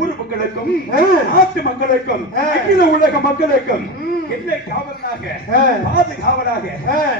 ஊர் மக்களுக்கும் நாட்டு மக்களுக்கும் அகில உலக மக்களுக்கும் எல்லை காவலனாக பாதுகாவலாக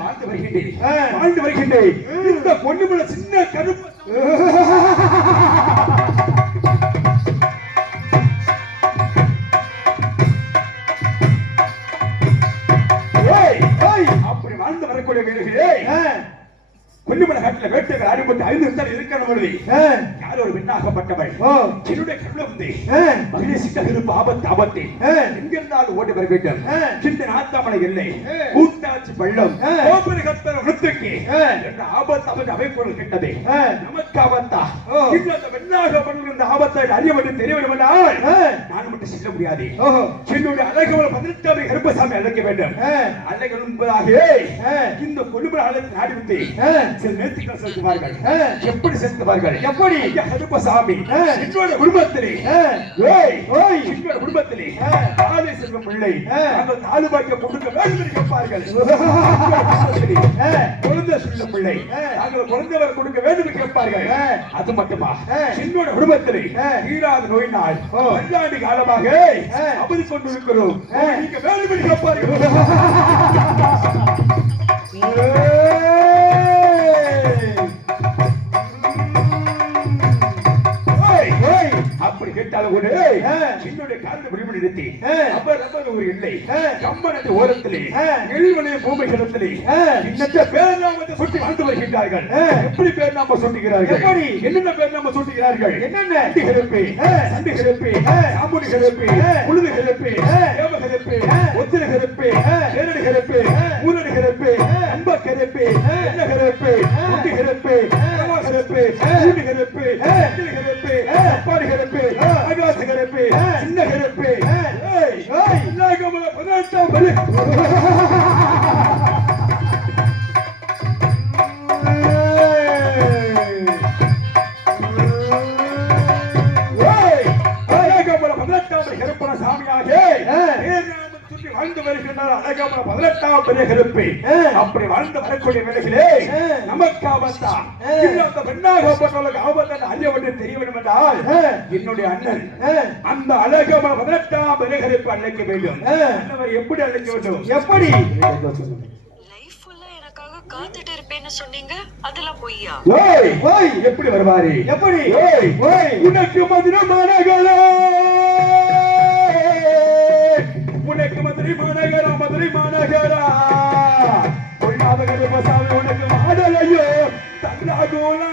வாழ்ந்து வருகின்றேன். இந்த பொண்ணுமல சின்ன கருப்பு அப்படி வாழ்ந்து வரக்கூடிய வீரர்களே, கொல்லிமலை காட்டில வேட்டைகள் ஆடிப்பட்டு 5 நிமிடம் இருக்கிறவர்களே யார் ஒரு பெண்ணாகப்பட்டவள் என்னுடைய கருணை வந்து மகிழ சிக்க இருப்பு ஆபத்து எங்கிருந்தாலும் ஓடி வர வேண்டும். சிந்த நாத்தாமலை இல்லை கூட்டாட்சி பள்ளம் கோபுர கத்தர விருத்துக்கு என்ற ஆபத்து அமைப்புகள் கிட்டது நமக்கு ஆபத்தா இந்த பெண்ணாகப்பட்ட இந்த ஆபத்தை அறிய வேண்டும் தெரிய வேண்டும் என்றால் நான் மட்டும் செல்ல முடியாது. என்னுடைய அழகவள 18 கருப்பசாமி அழைக்க வேண்டும். அழைக்க என்பதாக இந்த கொல்லுமலை ஆலயத்தில் நாடி விட்டு சில நேர்த்திகள் செலுத்துவார்கள். எப்படி செலுத்துவார்கள்? எப்படி? கருப்பசாமி என்னோட குடும்பத்திலே என்னோட குடும்பத்திலே ஆலை செல்வம் பிள்ளை நாங்கள் தாலுபாக்கிய கொடுக்க வேண்டும் என்று கேட்பார்கள். குழந்தை செல்வம் பிள்ளை நாங்கள் குழந்தைவர் கொடுக்க வேண்டும் என்று கேட்பார்கள். அது மட்டுமா என்னோட குடும்பத்திலே தீராத நோயினால் பல்லாண்டு காலமாக அவதி கொண்டிருக்கிறோம். நீங்க வேண்டும் என்று கேட்பார்கள். அப்படி கேட்டாலும் கூட என்னுடைய காலத்தை முடிவு நிறுத்தி அப்ப ஒரு இல்லை கம்பனத்து ஓரத்திலே நெல்வனைய பூமி கிடத்திலே இன்னத்த பேர்நாமத்தை சுட்டி வாழ்ந்து வருகின்றார்கள். எப்படி பேர்நாம சுட்டுகிறார்கள்? எப்படி என்னென்ன பேர்நாம சுட்டுகிறார்கள்? என்னென்ன கிளப்பி சண்டி கிளப்பி சாமுடி கிளப்பி உழுது கிளப்பி தேவ கிளப்பி ஒத்திர கிளப்பி நேரடி கிளப்பி ஊரடி கிளப்பி அன்ப கிளப்பி என்ன கிளப்பி முட்டி கிளப்பி கிளப்பி ஊட்டி கிளப்பி கிளப்பி அப்பாடி கிளப்பி ஆகாச கிளப்பி சின்ன கிளப்பி வாழ்ந்து வருகின்றார். அழகான 18ஆம் பெரிய கருப்பை அப்படி வாழ்ந்து வரக்கூடிய வேலைகளே நமக்கு ஆபத்தா இந்த பெண்ணாகப்பட்டவர்களுக்கு ஆபத்தை அறிய வேண்டும் தெரிய வேண்டும் என்றால் என்னுடைய அண்ணன் அந்த அழகான 18ஆம் பெரிய கருப்பை அழைக்க வேண்டும். அண்ணவர் எப்படி அழைக்க வேண்டும்? எப்படி? காத்துட்டு இருப்பேன்னு சொன்னீங்க, அதெல்லாம் பொய்யா? எப்படி வருவாரு? எப்படி? உனக்கு மதுரை மாநகரா, உனக்கு மதுரை மாநகரா, மதுரை மாநகரா பொல்லாத கருப்பசாமி உனக்கு மாடலையோ தல்லாகோலா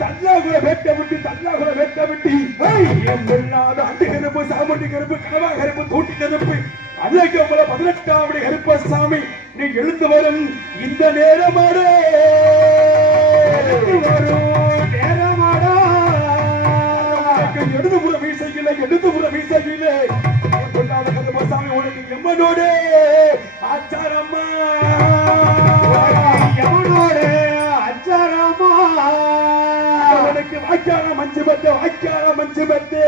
தல்லாகுல வெட்ட விட்டு தல்லாகுல வெட்ட விட்டு என் பொல்லாத அண்டு கருப்பு சாமுண்டி கருப்பு கனவா கருப்பு தூட்டி கருப்பு அதற்கு 18ஆம் கருப்பசாமி நீ எழுந்து வரும் இந்த நேரமாடு நேரமாடா எழுதுபுற வீசையில எழுதுபுற வீசையில பொல்லாத கருப்பசாமி உனக்கு எம்மனோடு ஆச்சாரம்மா எம்மனோடு ஆச்சாரம்மா உனக்கு வாய்க்கான மஞ்சு பத்து வாய்க்கான மஞ்சு பத்து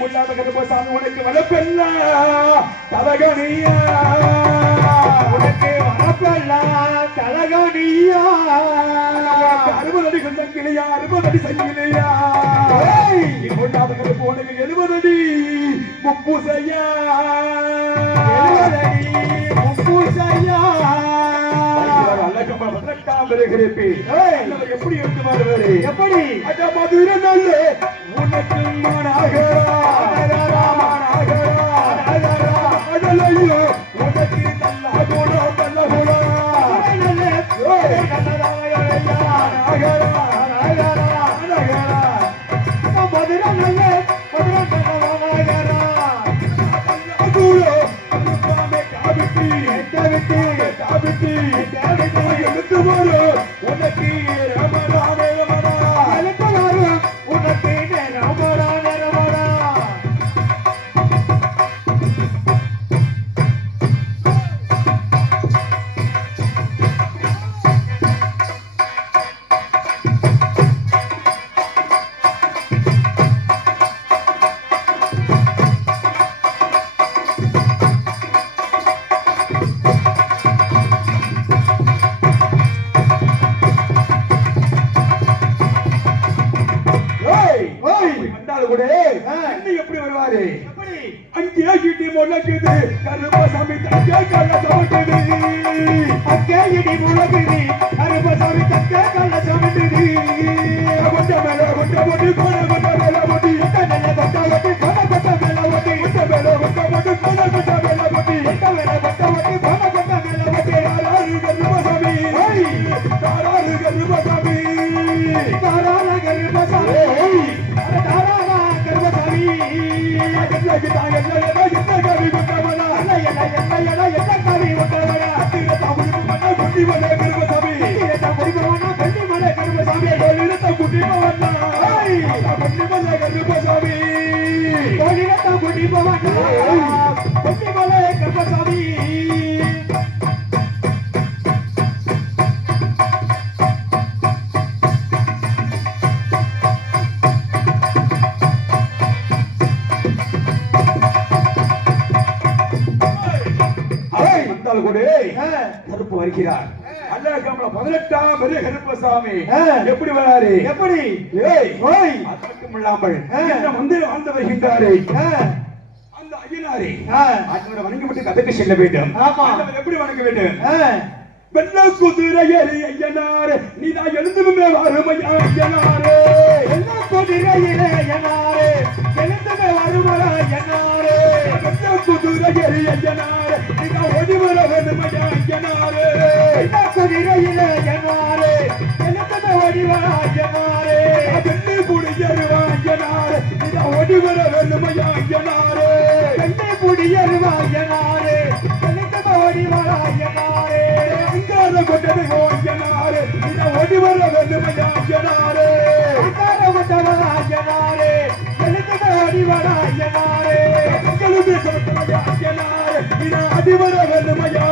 முன்னாத கருப்பசாமி உனக்கு வளப்பெல்ல தலகனியா உனக்கு வளப்பெல்ல தலகனியா 60 அடி சங்கிலியா 60 அடி சங்கிலியா முன்னாத கருப்பு உனக்கு 70 அடி முப்பூசையா 70 அடி முப்பூசையா அழகமா 18ஆம் கருப்பி எப்படி எடுத்து வருவாரு? எப்படி? அட மதுரை நல்ல உனக்கு மாநகரா மாநகரா அதலையோ உனக்கு தல்லாகோலா தல்லாகோலா மதுரை நல்ல மதுரை மாநகரா காபிட்டி காபிட்டி காபிட்டி எடுத்து வரும் உனக்கு ரமணா எடுத்து வரும் உனக்கு ரமணா ரமணா எப்படி வருவாரு? அங்கே இடி முழங்குது கருப்பசாமி தக்க கள்ள சமட்டுது அங்கே இடி முழங்குது கருப்பசாமி தக்க கள்ள சமட்டுது கொட்ட மேல கொட்ட போட்டு கோண கொட்ட மேல போட்டு கொட்ட மேல கொட்ட போட்டு கோண கொட்ட மேல போட்டு கொட்ட மேல கொட்ட போட்டு கோண கொட்ட மேல போட்டு கொட்ட மேல கொட்ட போட்டு கோண கொட்ட மேல போட்டு தாராரு கருப்பசாமி தாராரு கருப்பசாமி தாராரு கருப்பசாமி தாராரா கருப்பசாமி என்ன கொல்லிமலை கருப்பசாமி வந்தால் கூட கருப்பு வருகிறார். அல்லகம்ல 18ஆம் பெரிய கருப்பசாமி எப்படி வராரு? எப்படி? அதற்கும் இல்லாமல் இந்த மந்திர வாழ்ந்து வருகின்றாரே அந்த ஐயனாரே அவரை வணங்கிவிட்டு கதைக்கு செல்ல வேண்டும். எப்படி வணங்க வேண்டும்? வெள்ள குதிரை ஏறி ஐயனாரே நீதான் எழுந்துமே வருமையா ஐயனாரே. வெள்ள குதிரையிலே ஐயனாரே எழுந்துமே வருமையா ஐயனாரே. வெள்ள குதிரை ஏறி ஐயனாரே நீதான் ஓடி வர வேண்டுமையா ஐயனாரே. வெள்ள குதிரையிலே ஐயனாரே எழுந்துமே ஓடி வர ஐயனாரே. வெள்ளி குடியேறுவா ஐயனாரே நீதான் ஓடி வர வேண்டுமையா ஐயனாரே. வெள்ளி குடியேறுவா ஐயனாரே எழுந்துமே ஓடி வர ஐயனாரே. அங்கார கொண்டது ஐயனாரே நீதான் ஓடி வர வேண்டுமையா ஐயனாரே. அங்கார கொண்டவா ஐயனாரே எழுந்துமே ஓடி வர ஐயனாரே. ஐயனாரே நீதான் அடி வர வேண்டுமையா